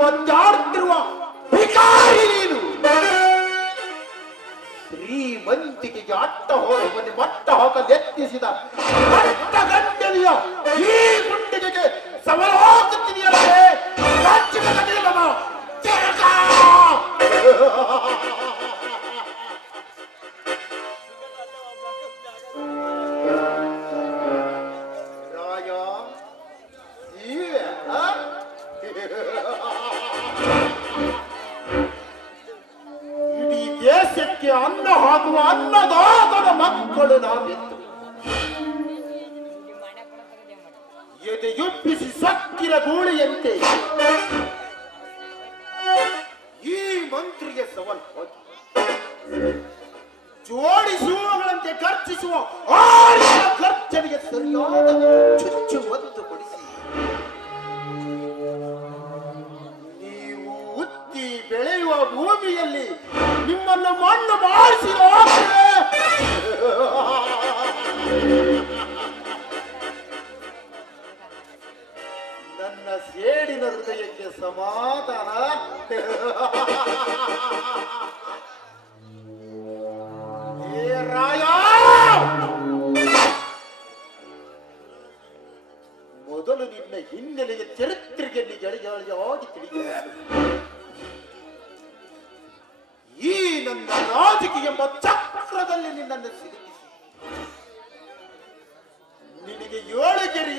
ಬಿದ್ದು ಭಿಕಾರಿ ನೀನು. ಶ್ರೀಮಂತಿಕೆಗೆ ಅಟ್ಟ ಹೋಗುವಲ್ಲಿ ಮಟ್ಟ ಹೋಗಲು ಯತ್ನಿಸಿದ ಅಟ್ಟ ಗಂಡಲಿಯ ಈ ಜೋಡಿಸುವಗಳಂತೆ ಗರ್ಜಿಸುವ ಸರಿಯಾದ ಚುಚ್ಚು ಕೊಡಿಸಿ. ನೀವು ಉತ್ತಿ ಬೆಳೆಯುವ ಭೂಮಿಯಲ್ಲಿ ನಿಮ್ಮನ್ನು ಮಣ್ಣು ಮಾಡಿಸಿರೋ ನನ್ನ ಸೇಡಿನ ಹೃದಯಕ್ಕೆ ಸಮಾಧಾನ.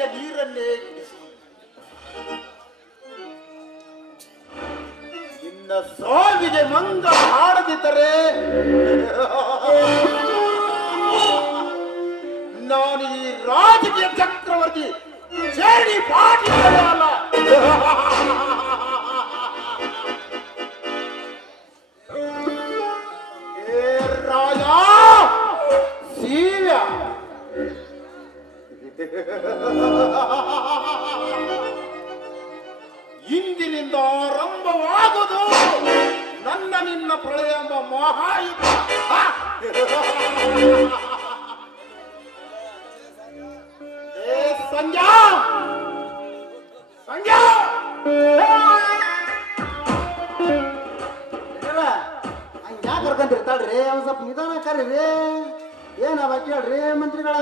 ಏಳು ನೀರನ್ನೇ ಕುಡಿಸಿ ನಿನ್ನ ಸಾವಿಗೆ ಮಂಗ ಹಾಡದಿದ್ದರೆ ನಾನು ಈ ರಾಜಕೀಯ ಚಕ್ರವರ್ತಿ ಸೇರಿ ಪಾಟೀಲ ಇಂದಿನಿಂದ ಆರಂಭವಾಗುವುದು ನನ್ನ ನಿನ್ನ ಪ್ರಳಯ ಎಂಬ ಮಹಾಯುದ್ಧ ಸಂಜಾ ಸಂಜಾ ಹಂಗ ಯಾಕೆ ಕರ್ಕೊಂತಿರ್ತಾಳ್ರಿ ಒಂದ್ ಸ್ವಲ್ಪ ನಿಧಾನ ಕರೀರಿ. ಏನವ ಕೇಳ್ರಿ ಮಂತ್ರಿಗಳ?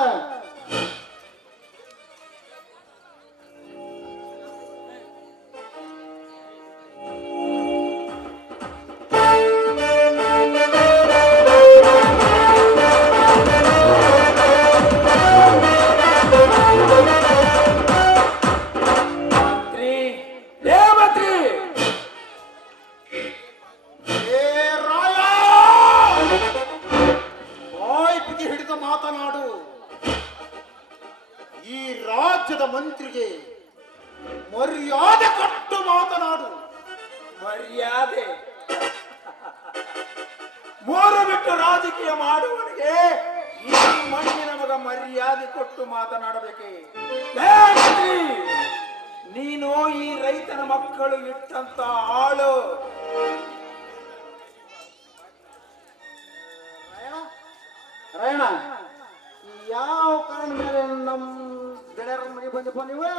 ಮರ್ಯಾದೆ ಕೊಟ್ಟು ಮಾತನಾಡಬೇಕೆ? ನೀನು ಈ ರೈತನ ಮಕ್ಕಳು ಇಟ್ಟಂತ ಆಳು. ರಾಯಣ ಯಾವ ಕಾರಣ ಮೇಲೆ ನಮ್ಮ ಗೆಳೆಯರ ಮನೆಗೆ ಬಂದಪ್ಪ ನೀವು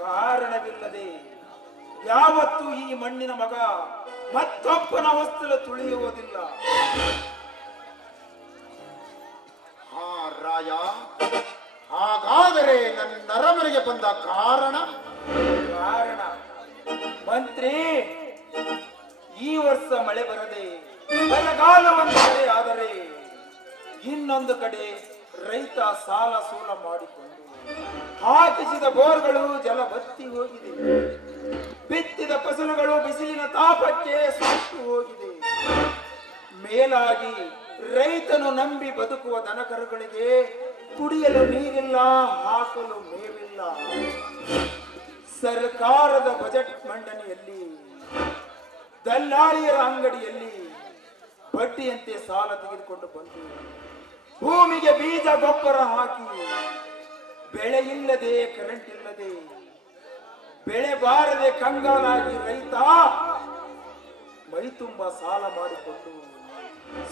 ಕಾರಣವಿಲ್ಲದೆ ಯಾವತ್ತೂ ಈ ಮಣ್ಣಿನ ಮಗ ಮತ್ತೊಬ್ಬನ ವಸ್ತು ತುಳಿಯುವುದಿಲ್ಲ. ರಾಯ. ಹಾಗಾದರೆ ನನ್ನ ಅರಮನೆಗೆ ಬಂದ ಕಾರಣ? ಕಾರಣ, ಮಂತ್ರಿ, ಈ ವರ್ಷ ಮಳೆ ಬರದೆ ಬರಗಾಲ ಆದರೆ ಇನ್ನೊಂದು ಕಡೆ ರೈತ ಸಾಲ ಸೂಲ ಮಾಡಿಕೊಂಡು ಹಾಕಿಸಿದ ಬೋರ್ಗಳು ಜಲ ಬತ್ತಿ ಹೋಗಿದೆ. ಬಿತ್ತಿದ ಫಸಲುಗಳು ಬಿಸಿಲಿನ ತಾಪಕ್ಕೆ ಸುಟ್ಟು ಹೋಗಿದೆ. ಮೇಲಾಗಿ ರೈತನು ನಂಬಿ ಬದುಕುವ ದನಕರುಗಳಿಗೆ ಕುಡಿಯಲು ನೀರಿಲ್ಲ, ಹಾಕಲು ಮೇವಿಲ್ಲ. ಸರ್ಕಾರದ ಬಜೆಟ್ ಮಂಡನೆಯಲ್ಲಿ, ದಲ್ಲಾಳಿಯರ ಅಂಗಡಿಯಲ್ಲಿ ಬಡ್ಡಿಯಂತೆ ಸಾಲ ತೆಗೆದುಕೊಂಡು ಬಂದು ಭೂಮಿಗೆ ಬೀಜ ಗೊಬ್ಬರ ಹಾಕಿ ಬೆಳೆ ಇಲ್ಲದೆ ಕರೆಂಟ್ ಇಲ್ಲದೆ, ಬೆಳೆ ಬಾರದೆ ಕಂಗಾಲಾಗಿ ರೈತ ಮೈ ತುಂಬ ಸಾಲ ಮಾಡಿಕೊಂಡು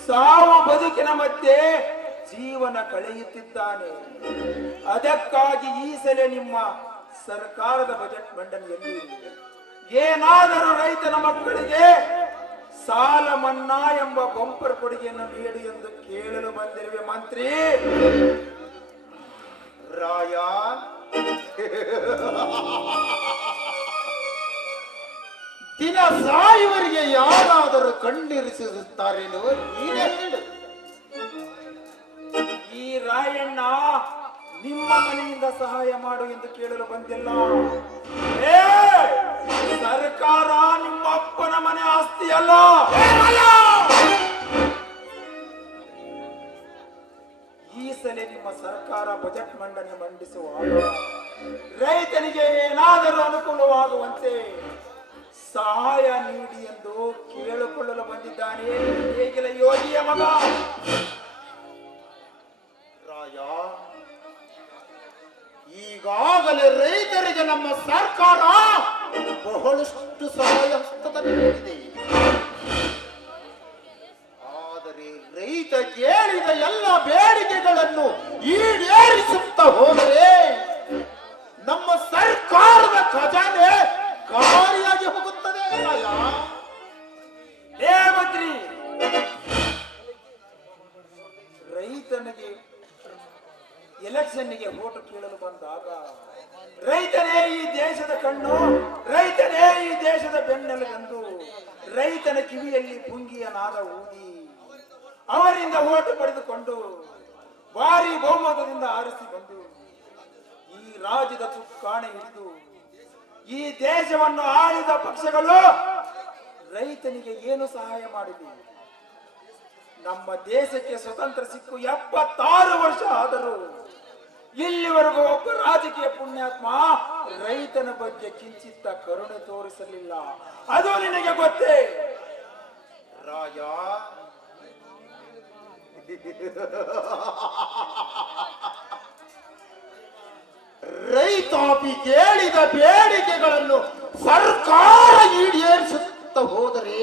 ಸಾವು ಬದುಕಿನ ಮಧ್ಯೆ ಜೀವನ ಕಳೆಯುತ್ತಿದ್ದಾನೆ. ಅದಕ್ಕಾಗಿ ಈ ಸಲ ನಿಮ್ಮ ಸರ್ಕಾರದ ಬಜೆಟ್ ಮಂಡನೆಯಲ್ಲಿ ಏನಾದರೂ ರೈತನ ಮಕ್ಕಳಿಗೆ ಸಾಲ ಮನ್ನಾ ಎಂಬ ಬಂಪರ್ ಕೊಡುಗೆಯನ್ನು ನೀಡಿ ಎಂದು ಕೇಳಲು ಬಂದಿರುವೆ ಮಂತ್ರಿ. ರಾಯ. ದಿನ ಸಾಯುವರಿಗೆ ಯಾರಾದರೂ ಕಣ್ಣಿರಿಸುತ್ತಾರೇನೋ ಈ ರಾಯಣ್ಣ ನಿಮ್ಮ ಮನೆಯಿಂದ ಸಹಾಯ ಮಾಡು ಎಂದು ಕೇಳಲು ಬಂದಿಲ್ಲ. ಏ, ಸರ್ಕಾರ ನಿಮ್ಮ ಅಪ್ಪನ ಮನೆ ಆಸ್ತಿಯಲ್ಲ ಈ ಸಲ ನಿಮ್ಮ ಸರ್ಕಾರ ಬಜೆಟ್ ಮಂಡನೆ ಮಂಡಿಸುವಾಗ ರೈತನಿಗೆ ಏನಾದರೂ ಅನುಕೂಲವಾಗುವಂತೆ ಸಹಾಯ ನೀಡಿ ಎಂದು ಕೇಳಿಕೊಳ್ಳಲು ಬಂದಿದ್ದಾನೆ. ಹೇಗಿಲ್ಲ ಯೋಗಿಯ ಮಗ? ರಾಯ, ಈಗಾಗಲೇ ರೈತರಿಗೆ ನಮ್ಮ ಸರ್ಕಾರ ಬಹಳಷ್ಟು ಸಹಾಯ ಹಸ್ತದಲ್ಲಿ ನೀಡಿದೆ. ರಾಜ್ಯದ ಚುಕ್ಕಾಣಿ ಹಿಡಿದು ಈ ದೇಶವನ್ನು ಆಳಿದ ಪಕ್ಷಗಳು ರೈತನಿಗೆ ಏನು ಸಹಾಯ ಮಾಡಿದೆ? ನಮ್ಮ ದೇಶಕ್ಕೆ ಸ್ವತಂತ್ರ ಸಿಕ್ಕು ಎಪ್ಪತ್ತಾರು ವರ್ಷ ಆದರೂ ಇಲ್ಲಿವರೆಗೂ ಒಬ್ಬ ರಾಜಕೀಯ ಪುಣ್ಯಾತ್ಮ ರೈತನ ಬಗ್ಗೆ ಕಿಂಚಿತ್ತ ಕರುಣೆ ತೋರಿಸಲಿಲ್ಲ. ಅದು ನಿನಗೆ ಗೊತ್ತೇ? ರಾಯ ರೈತಾಪಿ ಕೇಳಿದ ಬೇಡಿಕೆಗಳನ್ನು ಸರ್ಕಾರ ಈಡೇರಿಸುತ್ತ ಹೋದರೆ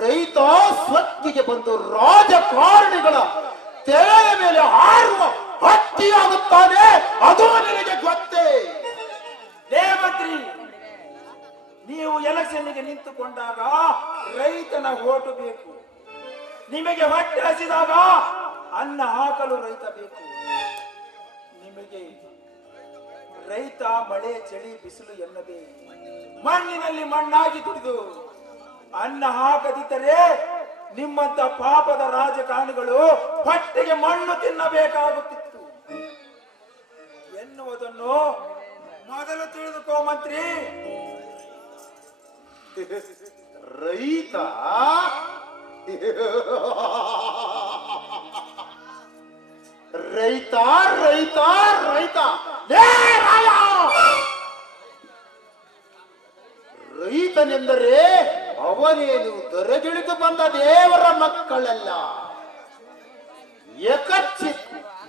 ರೈತ ಸ್ವತ್ತಿಗೆ ಬಂದು ರಾಜಕಾರಣಿಗಳ ತೆರೆಯ ಮೇಲೆ ಹಾರುವ ಹತ್ತಿಯಾಗುತ್ತಾನೆ ಅದು ನಿನಗೆ ಗೊತ್ತೇ. ದೇವತ್ರಿ ನೀವು ಎಲೆಕ್ಷನ್ಗೆ ನಿಂತುಕೊಂಡಾಗ ರೈತನ ಓಟು ಬೇಕು. ನಿಮಗೆ ಹೊಟ್ಟೆ ಹಸಿದಾಗ ಅನ್ನ ಹಾಕಲು ರೈತ ಬೇಕು. ರೈತ ಮಳೆ ಚಳಿ ಬಿಸಿಲು ಎನ್ನದೆ ಮಣ್ಣಿನಲ್ಲಿ ಮಣ್ಣಾಗಿ ದುಡಿದು ಅನ್ನ ಹಾಕದಿದ್ದರೆ ನಿಮ್ಮಂತ ಪಾಪದ ರಾಜಕಾರಣಿಗಳು ಹೊಟ್ಟೆಗೆ ಮಣ್ಣು ತಿನ್ನಬೇಕಾಗುತ್ತಿತ್ತು. ಎನ್ನುವುದನ್ನು ಮೊದಲು ತಿಳಿದುಕೋ ಮಂತ್ರಿ. ರೈತ? ರೈತ ರೈತ ರೈತ! ರೈತನೆಂದರೆ ಅವನೇನು ದೊರೆಗಿಳಿದು ಬಂದ ದೇವರ ಮಕ್ಕಳಲ್ಲ. ಎಕಚ್ಚಿ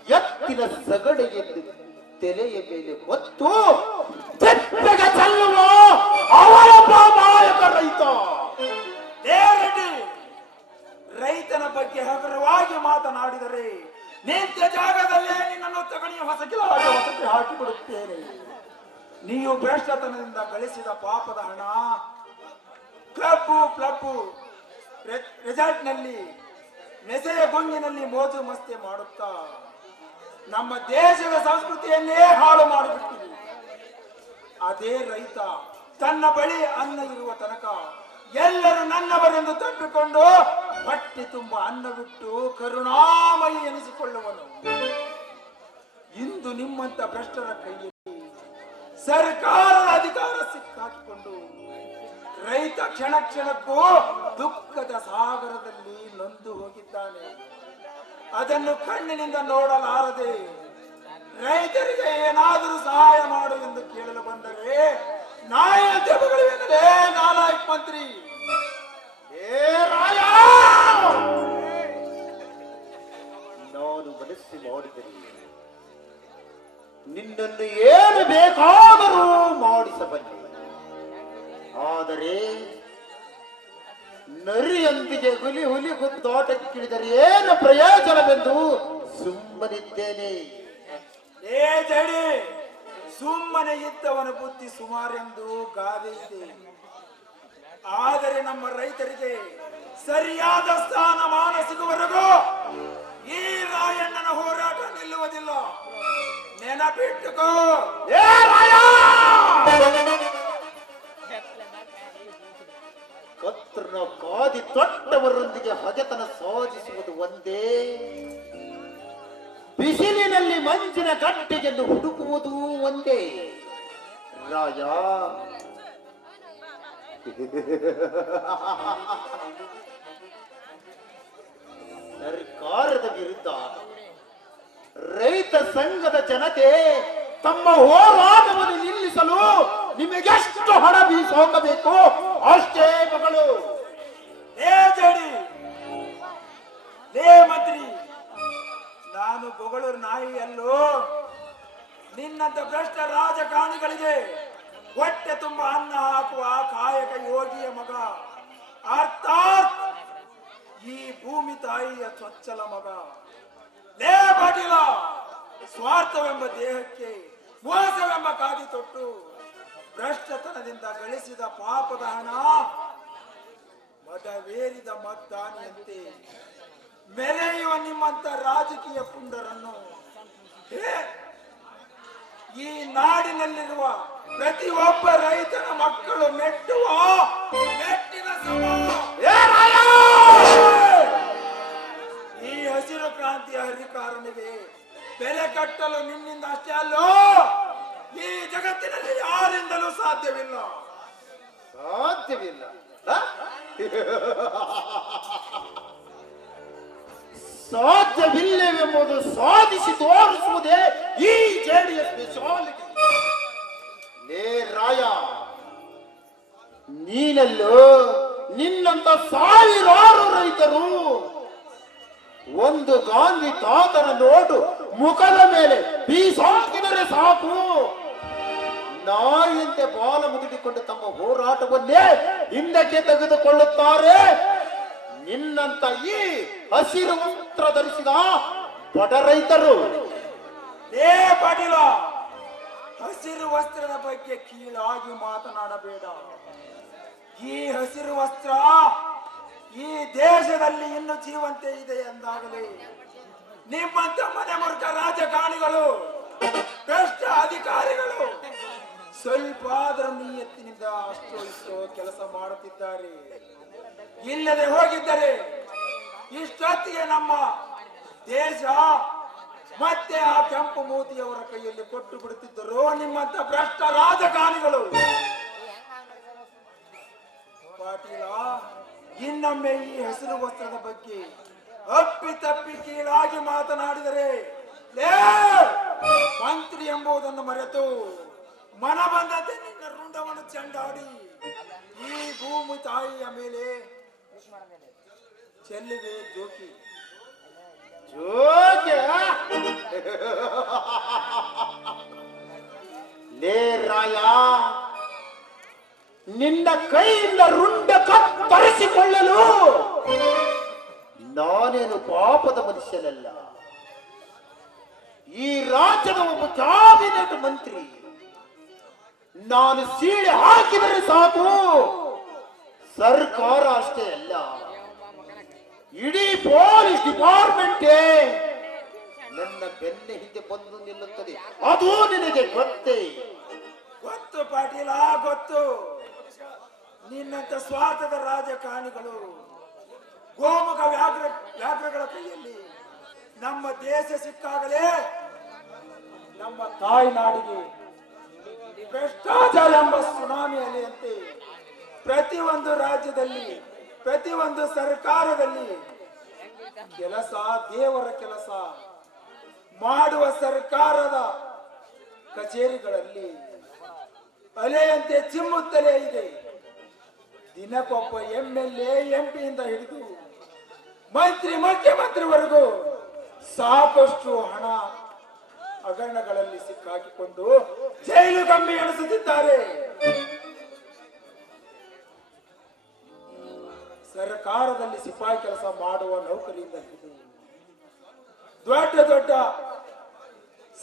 ಎತ್ತಿನ ಸಗಡಿಗೆ ತಲೆಯ ಮೇಲೆ ಹೊತ್ತು ತೆಪ್ಪೆಗೆ ಚೆಲ್ಲುವ ಅವರ ಪ್ರಾಮಾಯಕ ರೈತ. ರೈತನ ಬಗ್ಗೆ ಹಗುರವಾಗಿ ಮಾತನಾಡಿದರೆ ನಿಂತ ಜಾಗದಲ್ಲೇ ನಿನ್ನನ್ನು ತಗಣಿಯ ಹೊಸಕಿಲಾಗಿ ಹಾಕಿ ಹಾಕಿಬಿಡುತ್ತೇನೆ. ನೀವು ಭ್ರಷ್ಟತನದಿಂದ ಗಳಿಸಿದ ಪಾಪದ ಹಣ. ಕ್ಲಬ್ಬು ಕ್ಲಬ್ಬು ರೆಸಾರ್ಟ್ನಲ್ಲಿ ನೆಸೆಯ ಗುಂಗಿನಲ್ಲಿ ಮೋಜು ಮಸ್ತಿ ಮಾಡುತ್ತಾ, ನಮ್ಮ ದೇಶದ ಸಂಸ್ಕೃತಿಯನ್ನೇ ಹಾಳು ಮಾಡಿಬಿಟ್ಟಿದೆ. ಅದೇ ರೈತ, ತನ್ನ ಬಳಿ ಅನ್ನ ಇರುವ ತನಕ ಎಲ್ಲರೂ ನನ್ನವರೆಂದು ತಪ್ಪಿಕೊಂಡು ಹೊಟ್ಟೆ ತುಂಬ ಅನ್ನ ಬಿಟ್ಟು ಕರುಣಾಮಯಿ ಎನಿಸಿಕೊಳ್ಳುವನು. ಇಂದು ನಿಮ್ಮಂತ ಭ್ರಷ್ಟರ ಕೈಯಲ್ಲಿ ಸರ್ಕಾರದ ಅಧಿಕಾರ ಸಿಕ್ಕಾಕಿಕೊಂಡು ರೈತ ಕ್ಷಣ ಕ್ಷಣಕ್ಕೂ ದುಃಖದ ಸಾಗರದಲ್ಲಿ ನೊಂದು ಹೋಗಿದ್ದಾನೆ. ಅದನ್ನು ಕಣ್ಣಿನಿಂದ ನೋಡಲಾರದೆ ರೈತರಿಗೆ ಏನಾದರೂ ಸಹಾಯ ಮಾಡು ಎಂದು ಕೇಳಲು ಬಂದರೆ ನಾಯಂತೆ ಮಗಳುವೆಂದರೆ ನಾಲಾಯಕ್ ಏ ರಾಯ! ನಾನು ಮನಸ್ಸು ಮಾಡಿದರೆ ನಿನ್ನನ್ನು ಏನು ಬೇಕಾದರೂ ಮಾಡಿಸಬಲ್ಲೆ. ಆದರೆ ನರಿಯೊಂದಿಗೆ ಹುಲಿ ಹುಲಿ ತೋಟಕ್ಕಿಳಿದರೆ ಏನು ಪ್ರಯೋಜನವೆಂದು ಸುಮ್ಮನಿದ್ದೇನೆ. ಏ ಜಡಿ! ಸುಮ್ಮನೆ ಇದ್ದವನ ಬುದ್ಧಿ ಸುಮಾರೆಂದು ಗಾದೆ ಇದೆ ಆದರೆ ನಮ್ಮ ರೈತರಿಗೆ ಸರಿಯಾದ ಸ್ಥಾನಮಾನ ಸಿಗುವವರೆಗೂ ಈ ರಾಯಣ್ಣನ ಹೋರಾಟ ನಿಲ್ಲುವುದಿಲ್ಲ. ನೆನಪಿಟ್ಟುಕೋ. ಕತ್ರನ ಕಾದಿ ತೊಟ್ಟವರೊಂದಿಗೆ ಹಗೆತನ ಸಾಧಿಸುವುದು ಒಂದೇ ಬಿಸಿಲಿನಲ್ಲಿ ಮಂಜಿನ ಗಟ್ಟಿಗೆಂದು ಹುಡುಕುವುದು ಒಂದೇ. ರಾಜ. ಸರ್ಕಾರದ ವಿರುದ್ಧ ರೈತ ಸಂಘದ ಜನತೆ ತಮ್ಮ ಹೋರಾಟವನ್ನು ನಿಲ್ಲಿಸಲು ನಿಮಗೆಷ್ಟು ಹಣ ಬೀಸೋಕಬೇಕು? ಅಷ್ಟೇ ಮಗಳು. ಮಂತ್ರಿ. ನಾನು ಬೊಗಳೂರು ನಾಯಿಯಲ್ಲೋ? ನಿನ್ನಂತ ಭ್ರಷ್ಟ ರಾಜಕಾರಣಿಗಳಿಗೆ ಹೊಟ್ಟೆ ತುಂಬ ಅನ್ನ ಹಾಕುವ ಕಾಯಕ ಯೋಗಿಯ ಮಗ. ಅರ್ಥಾತ್ ಈ ಭೂಮಿ ತಾಯಿಯ ಚೊಚ್ಚಲ ಮಗ. ಲೇ ಸ್ವಾರ್ಥವೆಂಬ ದೇಹಕ್ಕೆ ಮೋಸವೆಂಬ ಕಾದಿ ತೊಟ್ಟು ಭ್ರಷ್ಟತನದಿಂದ ಗಳಿಸಿದ ಪಾಪದ ಹಣ ಮದವೇರಿದ ಮದ್ದಾನಿಯಂತೆ ಮೆರೆಯುವ ನಿಮ್ಮಂತ ರಾಜಕೀಯ ಪುಂಡರನ್ನು ಈ ನಾಡಿನಲ್ಲಿರುವ ಪ್ರತಿಯೊಬ್ಬ ರೈತನ ಮಕ್ಕಳು ಮೆಟ್ಟುವ? ಮೆಟ್ಟಿನ! ಈ ಹಸಿರು ಕ್ರಾಂತಿಯ ಹರಿಕಾರನಿಗೆ ಬೆಲೆ ಕಟ್ಟಲು ನಿನ್ನಿಂದ ಅಷ್ಟೇ ಅಲ್ಲೋ? ಈ ಜಗತ್ತಿನಲ್ಲಿ ಯಾರಿಂದಲೂ ಸಾಧ್ಯವಿಲ್ಲ. ಸಾಧ್ಯವಿಲ್ಲ? ಸಾಧ್ಯವಿಲ್ಲವೆಂಬುದು ಸಾಧಿಸಿ ತೋರಿಸುವುದೇ ಈ ಜೆಡಿಎಸ್ ಸ್ಪೆಷಾಲಿಟಿ ರಾಯ, ನೀನಲ್ಲೂ ನಿನ್ನಂತ ಸಾವಿರಾರು ರೈತರು ಒಂದು ಗಾಂಧಿ ತಾತನ ನೋಟು ಮುಖದ ಮೇಲೆ ಬೀಸಾಕಿದರೆ ಸಾಕು. ನಾಯಿಯಂತೆ ಬಾಲ ಮುದುಡಿಕೊಂಡು ತಮ್ಮ ಹೋರಾಟವನ್ನೇ ಹಿಂದಕ್ಕೆ ತೆಗೆದುಕೊಳ್ಳುತ್ತಾರೆ. ನಿನ್ನಂತ ಈ ಹಸಿರು ವಸ್ತ್ರ ಧರಿಸಿದ ಬಡ ರೈತರು ಏ ಪಾಟೀಲ ಹಸಿರು ವಸ್ತ್ರದ ಬಗ್ಗೆ ಕೀಳಾಗಿ ಮಾತನಾಡಬೇಡ. ಈ ಹಸಿರು ವಸ್ತ್ರ ಈ ದೇಶದಲ್ಲಿ ಇನ್ನು ಜೀವಂತೆ ಇದೆ ಎಂದಾಗಲೇ. ನಿಮ್ಮಂತ ಮನೆ ಮುರುಕ ರಾಜಕಾರಣಿಗಳು, ಭ್ರಷ್ಟ ಅಧಿಕಾರಿಗಳು ಸ್ವಲ್ಪ ಆದರೂ ನಿಯತ್ತಿನಿಂದ ಅಷ್ಟೋ ಕೆಲಸ ಮಾಡುತ್ತಿದ್ದಾರೆ. ಇಲ್ಲದೆ ಹೋಗಿದ್ದರೆ ಇಷ್ಟೊತ್ತಿಗೆ ನಮ್ಮ ದೇಶ ಮತ್ತೆ ಆ ಕೆಂಪು ಮೋದಿಯವರ ಕೈಯಲ್ಲಿ ಕೊಟ್ಟು ಬಿಡುತ್ತಿದ್ದರು ನಿಮ್ಮಂತ ಭ್ರಷ್ಟ ರಾಜಕಾರಣಿಗಳು. ಪಾಟೀಲ, ಇನ್ನೊಮ್ಮೆ ಈ ಹಸಿರು ವಸ್ತ್ರದ ಬಗ್ಗೆ ಅಪ್ಪಿ ತಪ್ಪಿ ಕೀಳಾಗಿ ಮಾತನಾಡಿದರೆ ಮಂತ್ರಿ ಎಂಬುದನ್ನು ಮರೆತು ಮನ ಬಂದಂತೆ ನಿನ್ನ ರುಂಡವನ್ನು ಚೆಂಡಾಡಿ, ಈ ಭೂಮಿ ತಾಯಿಯ ಮೇಲೆ ಚೆಲ್ಲಿದೆ ಜೋಕಿ. ಜೋಕಿ ಲೇ ರಾಯ ನಿನ್ನ ಕೈಯಿಂದ ರುಂಡ ಕತ್ತರಿಸಿಕೊಳ್ಳಲು ನಾನೇನು ಪಾಪದ ಮನುಷ್ಯನಲ್ಲ. ಈ ರಾಜ್ಯದ ಒಬ್ಬ ಕ್ಯಾಬಿನೆಟ್ ಮಂತ್ರಿ ನಾನು ಸೀಳೆ ಹಾಕಿದರೆ ಸಾಕು. ಸರ್ಕಾರ ಅಷ್ಟೇ ಅಲ್ಲ. ಇಡೀ ಪೊಲೀಸ್ ಡಿಪಾರ್ಟ್ಮೆಂಟೇ ನನ್ನ ಬೆನ್ನ ಹಿಂದೆ ಬಂದು ನಿಲ್ಲುತ್ತದೆ. ಅದು ನಿನಗೆ ಗೊತ್ತೇ? ಗೊತ್ತು ಪಾಟೀಲ, ಗೊತ್ತು. ನಿನ್ನಂತ ಸ್ವಾರ್ಥದ ರಾಜಕಾರಣಿಗಳು ಗೋಮುಖ ವ್ಯಾಘ್ರ, ವ್ಯಾಘ್ರಗಳ ಕೈಯಲ್ಲಿ ನಮ್ಮ ದೇಶ ಸಿಕ್ಕಾಗಲೇ ನಮ್ಮ ತಾಯ್ನಾಡಿಗೆ ಭ್ರಷ್ಟಾಚಾರ ಎಂಬ ಸುನಾಮಿ ಅಲೆಯಂತೆ ಪ್ರತಿಯೊಂದು ರಾಜ್ಯದಲ್ಲಿ, ಪ್ರತಿಯೊಂದು ಸರ್ಕಾರದಲ್ಲಿ ಕೆಲಸ, ದೇವರ ಕೆಲಸ ಮಾಡುವ ಸರ್ಕಾರದ ಕಚೇರಿಗಳಲ್ಲಿ ಅಲೆಯಂತೆ ಚಿಮ್ಮುತ್ತಲೇ ಇದೆ. ದಿನಕ್ಕೊಬ್ಬ ಎಂ ಎಲ್ ಎ ಪಿಯಿಂದ ಹಿಡಿದು ಮಂತ್ರಿ, ಮುಖ್ಯಮಂತ್ರಿವರೆಗೂ ಸಾಕಷ್ಟು ಹಣ ಹಗರಣಗಳಲ್ಲಿ ಸಿಕ್ಕಾಕಿಕೊಂಡು ಜೈಲು ಕಂಬಿ ಎಣಿಸುತ್ತಿದ್ದಾರೆ. ಸರ್ಕಾರದಲ್ಲಿ ಸಿಪಾಯಿ ಕೆಲಸ ಮಾಡುವ ನೌಕರಿಯಿಂದ ಹಿಡಿದು ದೊಡ್ಡ ದೊಡ್ಡ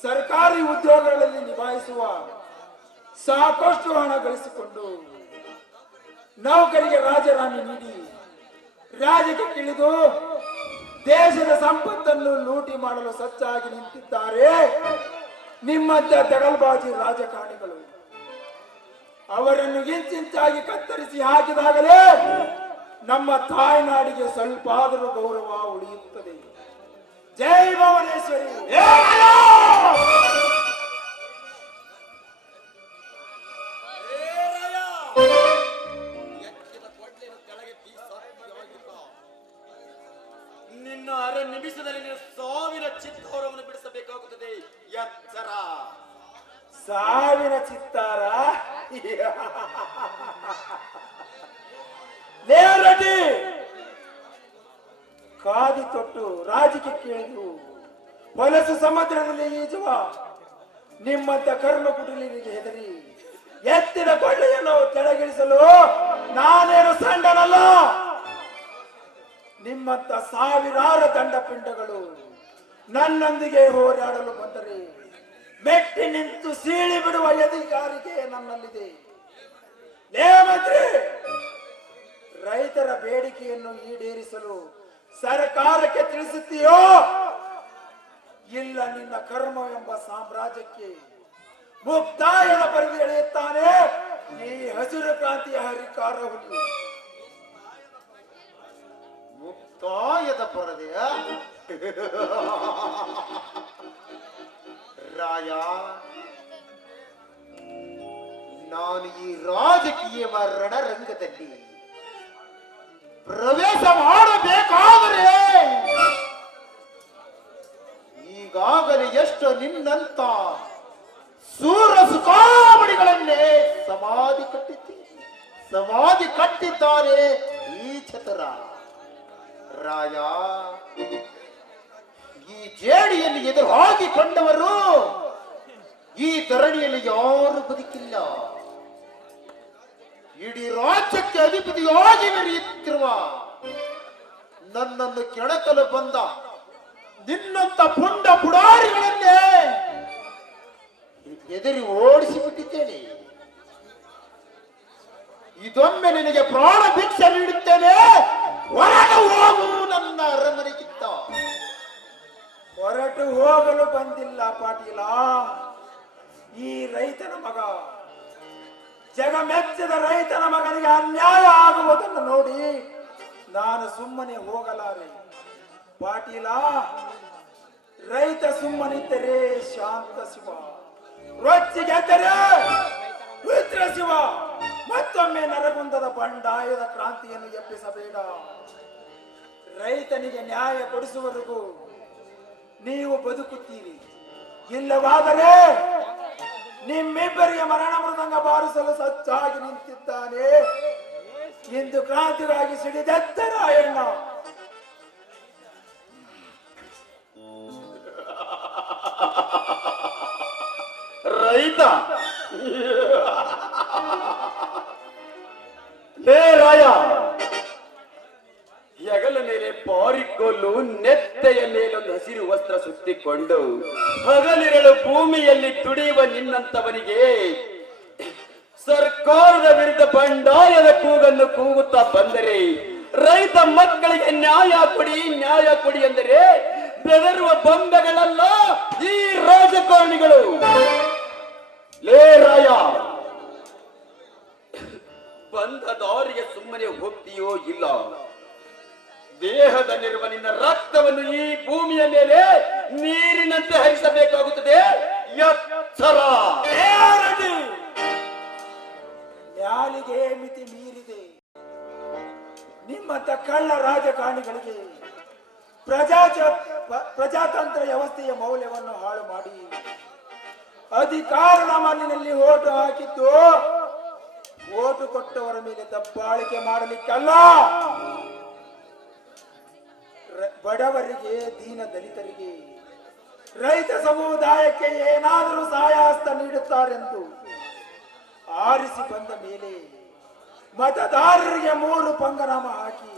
ಸರ್ಕಾರಿ ಉದ್ಯೋಗಗಳಲ್ಲಿ ನಿಭಾಯಿಸುವ ಸಾಕಷ್ಟು ಹಣ ಗಳಿಸಿಕೊಂಡು ನೌಕರಿಗೆ ರಾಜರಾಣಿ ನೀಡಿ ರಾಜಕ್ಕೆ ತಿಳಿದು ದೇಶದ ಸಂಪತ್ತನ್ನು ಲೂಟಿ ಮಾಡಲು ಸಚ್ಚಾಗಿ ನಿಂತಿದ್ದಾರೆ ನಿಮ್ಮಂತ ದಗಲ್ಬಾಜಿ ರಾಜಕಾರಣಿಗಳು. ಅವರನ್ನು ಇಂಚಿಂಚಾಗಿ ಕತ್ತರಿಸಿ ಹಾಕಿದಾಗಲೇ ನಮ್ಮ ತಾಯ್ನಾಡಿಗೆ ಸ್ವಲ್ಪ ಆದರೂ ಗೌರವ ಉಳಿಯುತ್ತದೆ. ಜೈ ಭುವನೇಶ್ವರಿ. ಹೊಲಸು ಸಮುದ್ರದಲ್ಲಿ ಈಜುವ. ನಿಮ್ಮಂತ ಕರ್ಮ ನಿಮಗೆ ಹೆದರಿ. ಎತ್ತಿನ ಕೊಳ್ಳೆಯನ್ನು ಕೆಳಗಿಳಿಸಲು ನಾನೇನು ಸಂಡನಲ್ಲ ನಿಮ್ಮಂತ ಸಾವಿರಾರು ದಂಡಪಿಂಡಗಳು ನನ್ನೊಂದಿಗೆ ಹೋರಾಡಲು ಬಂದರೆ ಮೆಟ್ಟಿ ನಿಂತು ಸೀಳಿ ಬಿಡುವ ಎದಿಗಾರಿಕೆ ನನ್ನಲ್ಲಿದೆ. ನೇಮತ್ರಿ ರೈತರ ಬೇಡಿಕೆಯನ್ನು ಈಡೇರಿಸಲು ಸರ್ಕಾರಕ್ಕೆ ತಿಳಿಸುತ್ತೀಯೋ? ಇಲ್ಲ, ನಿನ್ನ ಕರ್ಮ ಎಂಬ ಸಾಮ್ರಾಜ್ಯಕ್ಕೆ ಮುಕ್ತಾಯದ ಪರಿಧಿ ಎಳೆಯುತ್ತಾನೆ. ಈ ಹಸಿರು ಕ್ರಾಂತಿಯ ಹರಿಕಾರ ಮುಕ್ತಾಯದ ಪರದೆಯ ರಾಯ, ನಾನು ಈ ರಾಜಕೀಯ ರಣರಂಗದಲ್ಲಿ ಪ್ರವೇಶ ಮಾಡಬೇಕಾದರೆ ಎಷ್ಟು ನಿನ್ನಂತ ಸೂರ ಸುಖಾಮಣಿಗಳನ್ನೇ ಸಮಾಧಿ ಕಟ್ಟಿದ್ದೀನಿ ಸಮಾಧಿ ಕಟ್ಟಿದ್ದಾರೆ ಈ ಚತರ ರಾಯ, ಈ ಜೇಡಿಯಲ್ಲಿ ಎದುರು ಹಾಕಿಕೊಂಡವರು ಈ ಧರಣಿಯಲ್ಲಿ ಯಾರು ಬದುಕಿಲ್ಲ. ಇಡೀ ರಾಜ್ಯಕ್ಕೆ ಅಧಿಪತಿಯಾಗಿ ನಡೆಯುತ್ತಿರುವ ನನ್ನನ್ನು ಕೆಣಕಲು ಬಂದ ನಿನ್ನಂತ ಪುಂಡ ಪುಡಾರಿಗಳನ್ನೇ ಎದುರಿ ಓಡಿಸಿ ಬಿಟ್ಟಿದ್ದೇನೆ. ಇದೊಮ್ಮೆ ನಿನಗೆ ಪ್ರಾಣ ಭಿಕ್ಷೆ ನೀಡುತ್ತೇನೆ. ಹೊರಟು ಹೋಗು ನನ್ನ ಅರಮನೆಗಿತ್ತ ಹೊರಟು ಹೋಗಲು ಬಂದಿಲ್ಲ ಪಾಟೀಲ. ಈ ರೈತನ ಮಗ ಜಗ ಮೆಚ್ಚಿದ ರೈತನ ಮಗನಿಗೆ ಅನ್ಯಾಯ ಆಗುವುದನ್ನು ನೋಡಿ ನಾನು ಸುಮ್ಮನೆ ಹೋಗಲಾರೆ. ಪಾಟೀಲ ರೈತ ಸುಮ್ಮನಿದ್ದರೆ ಶಾಂತ ಶಿವ. ರೊಚ್ಚಿಗೆದ್ದರೆ ರುದ್ರ ಶಿವ. ಮತ್ತೊಮ್ಮೆ ನರಗುಂದದ ಬಂಡಾಯದ ಕ್ರಾಂತಿಯನ್ನು ಎಬ್ಬಿಸಬೇಡ. ರೈತನಿಗೆ ನ್ಯಾಯ ಕೊಡಿಸುವವರೆಗೂ ನೀವು ಬದುಕುತ್ತೀರಿ. ಇಲ್ಲವಾದರೆ ನಿಮ್ಮಿಬ್ಬರಿಗೆ ಮರಣ ಮೃದಂಗ ಬಾರಿಸಲು ಸಜ್ಜಾಗಿ ನಿಂತಿದ್ದಾನೆ. ಇಂದು ಕ್ರಾಂತಿಗಾಗಿ ಸಿಡಿದೆದ್ದರಾಯಣ್ಣ ರೈತ. ಲೇ ರಾಯ. ಹೆಗಲ ಮೇಲೆ ಪಾರಿಕೊಲ್ಲು ನೆತ್ತೆಯ ಮೇಲೊಂದು ಹಸಿರು ವಸ್ತ್ರ ಸುತ್ತಿಕೊಂಡು, ಹಗಲಿರಳು ಭೂಮಿಯಲ್ಲಿ ತುಡಿಯುವ ನಿನ್ನಂತವನಿಗೆ, ಸರ್ಕಾರದ ವಿರುದ್ಧ ಬಂಡಾಯದ ಕೂಗನ್ನು ಕೂಗುತ್ತಾ ಬಂದರೆ, ರೈತ ಮಕ್ಕಳಿಗೆ ನ್ಯಾಯ ಕೊಡಿ ನ್ಯಾಯ ಕೊಡಿ ಎಂದರೆ ಬೆದರುವ ಬೊಂಬೆಗಳಲ್ಲ ಈ ರಾಜಕಾರಣಿಗಳು. ಲೇ ರಾಯ. ಬಂದ ದಾರಿಗೆ ಸುಮ್ಮನೆ ಹೋಗ್ತೀಯೋ ಇಲ್ಲ. ದೇಹದಲ್ಲಿರುವ ನಿನ್ನ ರಕ್ತವನ್ನು ಈ ಭೂಮಿಯ ಮೇಲೆ ನೀರಿನಂತೆ ಹರಿಸಬೇಕಾಗುತ್ತದೆ. ಎಚ್ಚರ ಮಿತಿ ಮೀರಿದೆ? ನಿಮ್ಮಂತ ಕಳ್ಳ ರಾಜಕಾರಣಿಗಳಿಗೆ. ಪ್ರಜಾಚ ಪ್ರಜಾತಂತ್ರ ವ್ಯವಸ್ಥೆಯ ಮೌಲ್ಯವನ್ನು ಹಾಳು ಮಾಡಿ. ಅಧಿಕಾರ ಮನೆಯಲ್ಲಿ ಓಟು ಹಾಕಿದ್ದು, ಓಟು ಕೊಟ್ಟವರ ಮೇಲೆ ದಬ್ಬಾಳಿಕೆ ಮಾಡಲಿಕ್ಕಲ್ಲ. ಬಡವರಿಗೆ, ದೀನ ದಲಿತರಿಗೆ, ರೈತ ಸಮುದಾಯಕ್ಕೆ ಏನಾದರೂ ಸಹಾಯ ಹಸ್ತ ನೀಡುತ್ತಾರೆಂದು ಆರಿಸಿ ಬಂದ ಮೇಲೆ ಮತದಾರರಿಗೆ ಮೂರು ಪಂಗನಾಮ ಹಾಕಿ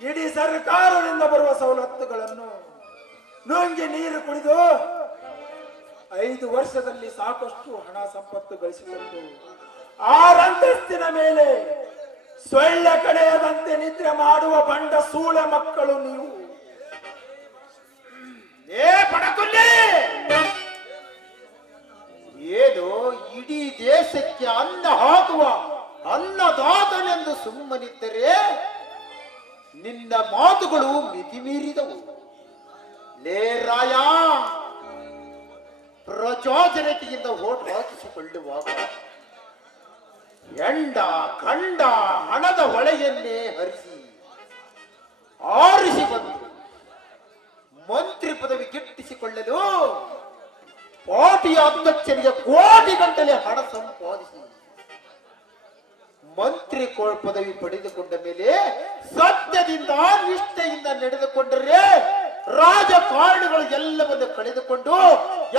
ಇಡೀ ಸರ್ಕಾರದಿಂದ ಬರುವ ಸವಲತ್ತುಗಳನ್ನು ನುಂಗಿ ನೀರು ಕುಡಿದು ಐದು ವರ್ಷದಲ್ಲಿ ಸಾಕಷ್ಟು ಹಣ ಸಂಪತ್ತು ಗಳಿಸಿಕೊಂಡು ಆರಂತಸ್ತಿನ ಮೇಲೆ ಸೊಳ್ಳೆ ಕಡೆಯದಂತೆ ನಿದ್ರೆ ಮಾಡುವ ಬಂಡ ಸೂಳೆ ಮಕ್ಕಳು ನೀವು. ಏ ಪಡಕುಲ್ಲಿ! ಏನು ಇಡೀ ದೇಶಕ್ಕೆ ಅನ್ನ ಹಾಕುವ ಅನ್ನದಾತನೆಂದು ಸುಮ್ಮನಿದ್ದರೆ ನಿನ್ನ ಮಾತುಗಳು ಮಿತಿಮೀರಿದವು. ಲೇ ರಾಯ ಪ್ರಚೋದನತೆಯಿಂದ ಓಟ್ ಹಾಕಿಸಿಕೊಳ್ಳುವಾಗ ಎಂಡ ಕಂಡ ಹಣದ ಹೊಳೆಯನ್ನೇ ಹರಿಸಿ ಆರಿಸಿ ಬಂದು ಮಂತ್ರಿ ಪದವಿ ಗಿಟ್ಟಿಸಿಕೊಳ್ಳಲು ಪಾರ್ಟಿಯ ಅಧ್ಯಕ್ಷನಿಗೆ ಕೋಟಿ ಗಂಟಲೆ ಹಣ ಸಂಪಾದಿಸಿ ಮಂತ್ರಿ ಕೋಳ್ ಪದವಿ ಪಡೆದುಕೊಂಡ ಮೇಲೆ ಸತ್ಯದಿಂದ ನಿಷ್ಠೆಯಿಂದ ನಡೆದುಕೊಂಡರೆ ರಾಜಕಾರಣಿಗಳು ಎಲ್ಲವನ್ನು ಕಳೆದುಕೊಂಡು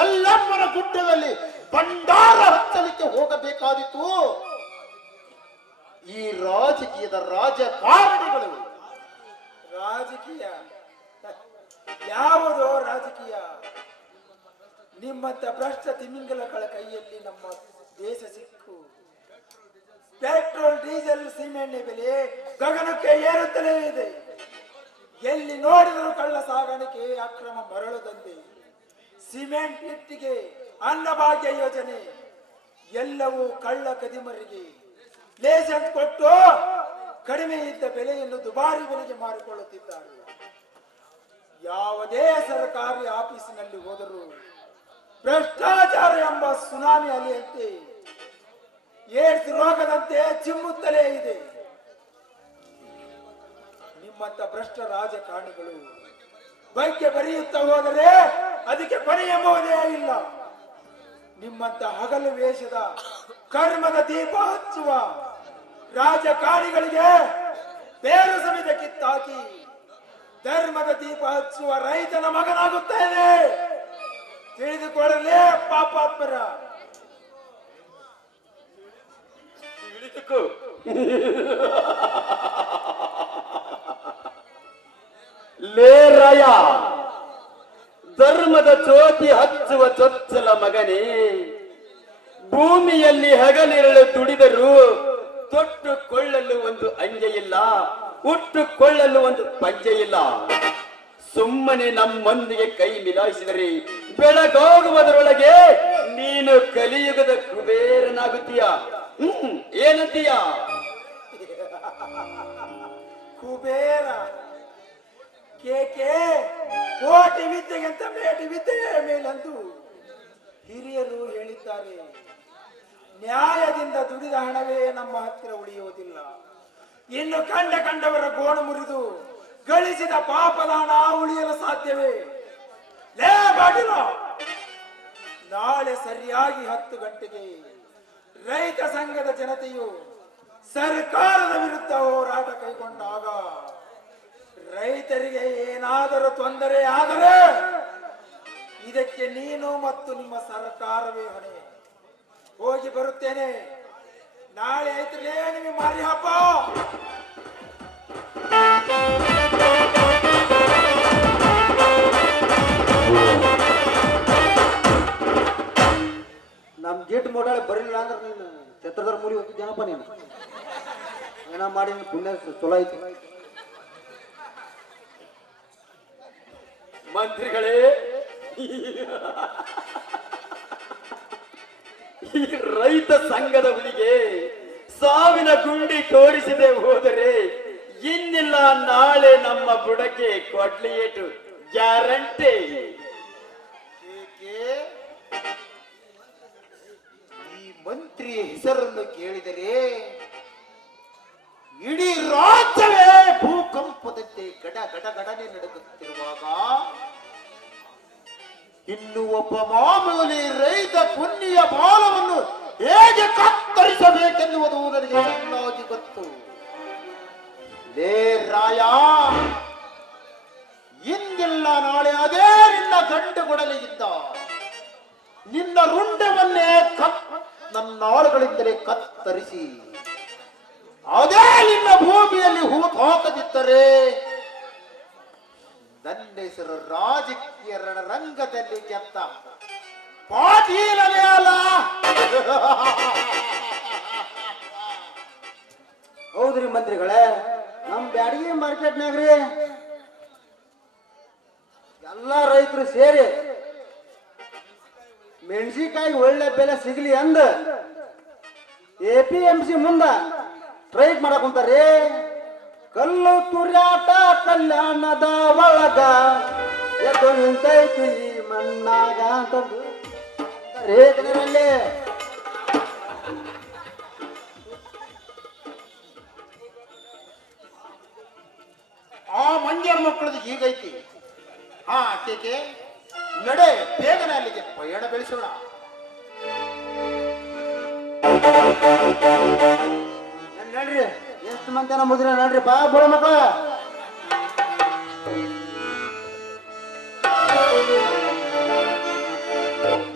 ಎಲ್ಲಮ್ಮನ ಗುಡ್ಡದಲ್ಲಿ ಭಂಡಾರ ಹಚ್ಚಲಿಕ್ಕೆ ಹೋಗಬೇಕಾದಿತ್ತು ಈ ರಾಜಕೀಯದ ರಾಜಕಾರಣಿಗಳು. ರಾಜಕೀಯ? ಯಾವುದೋ ರಾಜಕೀಯ? ನಿಮ್ಮಂತ ಭ್ರಷ್ಟ ತಿಮಿಂಗಲಗಳ ಕೈಯಲ್ಲಿ ನಮ್ಮ ದೇಶ ಸಿಕ್ಕು. ಪೆಟ್ರೋಲ್, ಡೀಸೆಲ್, ಸಿಮೆಂಟ್ ಬೆಲೆ ಗಗನಕ್ಕೆ ಏರುತ್ತಲೇ ಇದೆ. ಎಲ್ಲಿ ನೋಡಿದರೂ ಕಳ್ಳ ಸಾಗಾಣಿಕೆ ಅಕ್ರಮ ಮರಳದಂತೆ. ಸಿಮೆಂಟ್ ನಿಟ್ಟಿಗೆ ಅನ್ನಭಾಗ್ಯ ಯೋಜನೆ. ಎಲ್ಲವೂ ಕಳ್ಳ ಕದಿಮರಿಗೆ ಲೈಸೆನ್ಸ್ ಕೊಟ್ಟು ಕಡಿಮೆ ಇದ್ದ ಬೆಲೆಯನ್ನು ದುಬಾರಿ ಬೆಲೆಗೆ ಮಾರಿಕೊಳ್ಳುತ್ತಿದ್ದಾರೆ. ಯಾವುದೇ ಸರ್ಕಾರಿ ಆಫೀಸಿನಲ್ಲಿ ಹೋದರೂ ಭ್ರಷ್ಟಾಚಾರ ಎಂಬ ಸುನಾಮಿ ಅಲೆಯಂತೆ ಏಡ್ಸ್ ರೋಗದಂತೆ ಚಿಮ್ಮುತ್ತಲೇ ಇದೆ. ನಿಮ್ಮಂತ ಭ್ರಷ್ಟ ರಾಜಕಾರಣಿಗಳು ಬಗ್ಗೆ ಬರೆಯುತ್ತಾ ಹೋದರೆ ಅದಕ್ಕೆ ಕೊನೆ ಇಲ್ಲ. ನಿಮ್ಮಂತ ಹಗಲು ವೇಷದ ಕರ್ಮದ ದೀಪ ಹಚ್ಚುವ ರಾಜಕಾರಣಿಗಳಿಗೆ ಬೇರು ಸಮಿತ ಕಿತ್ತಾಕಿ ಧರ್ಮದ ದೀಪ ಹಚ್ಚುವ ರೈತನ ಮಗನಾಗುತ್ತೇನೆ. ತಿಳಿದುಕೊಳ್ಳಲೇ ಪಾಪಾತ್ಮರ. ತಿಳಿದುಕೋ ಲೇರಯ ಧರ್ಮದ ಜ್ಯೋತಿ ಹಚ್ಚುವ ಚೊಚ್ಚಲ ಮಗನೇ, ಭೂಮಿಯಲ್ಲಿ ಹಗಲಿರಳು ತೊಟ್ಟು ತೊಟ್ಟುಕೊಳ್ಳಲು ಒಂದು ಅಂಜೆ ಇಲ್ಲ ಉಟ್ಟುಕೊಳ್ಳಲು ಒಂದು ಪಂಜೆ ಇಲ್ಲ. ಸುಮ್ಮನೆ ನಮ್ಮೊಂದಿಗೆ ಕೈ ಮಿಲಾಯಿಸಿದರೆ ಬೆಳಗಾಗುವುದರೊಳಗೆ ನೀನು ಕಲಿಯುಗದ ಕುಬೇರನಾಗುತ್ತೀಯ. ಹ್ಮ್ ಏನಂತೀಯ ಕುಬೇರ, ಕೇಕೆ, ಕೋಟಿ ವಿದ್ಯೆಗಿಂತ ಮೇಟಿ ವಿದ್ಯೆಯ ಮೇಲಂತೂ ಹಿರಿಯರು ಹೇಳಿದ್ದಾರೆ. ನ್ಯಾಯದಿಂದ ದುಡಿದ ಹಣವೇ ನಮ್ಮ ಹತ್ತಿರ ಉಳಿಯುವುದಿಲ್ಲ. ಇನ್ನು ಕಂಡ ಕಂಡವರ ಗೋಣು ಮುರಿದು ಗಳಿಸಿದ ಪಾಪದ ಹಣ ಉಳಿಯಲು ಸಾಧ್ಯವೇ? ಲೇ ಬಾಗಿಲ! ನಾಳೆ ಸರಿಯಾಗಿ ಹತ್ತು ಗಂಟೆಗೆ ರೈತ ಸಂಘದ ಜನತೆಯು ಸರ್ಕಾರದ ವಿರುದ್ಧ ಹೋರಾಟ ಕೈಗೊಂಡಾಗ ರೈತರಿಗೆ ಏನಾದರೂ ತೊಂದರೆ ಆದರೆ ಇದಕ್ಕೆ ನೀನು ಮತ್ತು ನಿಮ್ಮ ಸರ್ಕಾರವೇ ಹೊಣೆ. ಹೋಗಿ ಬರುತ್ತೇನೆ. ನಾಳೆ ಐತಲೇ ನಿಮಗೆ ಮಾರಿ ಹಬ್ಬ. ನಮ್ ಮೋಟಾಳೆ ಬರಲಿಲ್ಲ ಅಂದ್ರೆ ನೀನು ಛತ್ರದ ಮೂಲಿ ಹೋಗಿದ್ದೇನಪ್ಪ ನೀನು? ಏನ ಮಾಡಿ ಪುಣ್ಯ ಚಲೋ ಐತಿ. ಮಂತ್ರಿಗಳೇ, ಈ ರೈತ ಸಂಘದ ಹುಲಿಗೆ ಸಾವಿನ ಗುಂಡಿ ತೋರಿಸಿದೆ ಹೋದರೆ ಇನ್ನಿಲ್ಲ, ನಾಳೆ ನಮ್ಮ ಬುಡಕ್ಕೆ ಕೊಡ್ಲಿ ಏಟು. ಗ್ಯಾರಂಟಿ ಮಂತ್ರಿಯ ಹೆಸರನ್ನು ಕೇಳಿದರೆ, ಇಡೀ ರಾಜ್ಯವೇ ಭೂಕಂಪದಂತೆ ಗಡ ಗಡ ಗಡನೆ ನಡುಗುತ್ತಿರುವಾಗ, ಇನ್ನು ಒಬ್ಬ ಮಾಮೂಲಿ ರೈತ ಪುಣ್ಯ ಬಾಲವನ್ನು ಹೇಗೆ ಕತ್ತರಿಸಬೇಕೆನ್ನುವುದು ನನಗೆ ಚೆನ್ನಾಗಿ ಗೊತ್ತು. ಲೇ ರಾಯ, ಇಂದಿಲ್ಲ ನಾಳೆ ಅದೇ ನಿನ್ನ ಗಂಡು ಕೊಡಲಿಗಿದ್ದ ನಿನ್ನ ರುಂಡವನ್ನೇ ಕತ್ ನನ್ನ ಕತ್ತರಿಸಿ, ಅದೇ ನಿನ್ನ ಭೂಮಿಯಲ್ಲಿ ಹೂ ಹಾಕದಿದ್ದರೆ ನನ್ನ ಹೆಸರು ರಾಜಕೀಯ ರಣರಂಗದಲ್ಲಿ ಗೆದ್ದ ಪಾಟೀಲನೇ ಅಲ್ಲ. ಹೌದ್ರಿ ಮಂತ್ರಿಗಳೇ, ನಮ್ ಬ್ಯಾಡಗಿ ಮಾರ್ಕೆಟ್ನಾಗ್ರಿ ಎಲ್ಲ ರೈತರು ಸೇರಿ ಮೆಣಸಿಕಾಯಿ ಒಳ್ಳೆ ಬೆಲೆ ಸಿಗ್ಲಿ ಅಂದ. ಎ ಪಿ ಎಂ ಸಿ ಮುಂದ ಸ್ಟ್ರೈಕ್ ಮಾಡಕ್ ಕಲ್ಲು ತುರ್ಯಾಟ ಕಲ್ಯಾಣದ ಒಳಗ ಎದ್ದು ನಿಂತೈತಿ ಮಣ್ಣಾಗ ಅಂತಂದು. ರೇ ಜನರಲ್ಲಿ ಆ ಮಂಡ್ಯ ಮಕ್ಕಳದು ಹೀಗೈತಿ. ಹಾ ಕೇಕೆ ನಡೆ ಬೇಗನೆ ಅಲ್ಲಿಗೆ ಪಯಣ ಬೆಳೆಸೋಣ. ನಡ್- ನಡ್ರಿ? ಎಷ್ಟು ಮಂದಿ ಮುದ್ರೆ ನಡ್ರಿ? ಬಾ ಬುಡ ಮಕ್ಕಳ.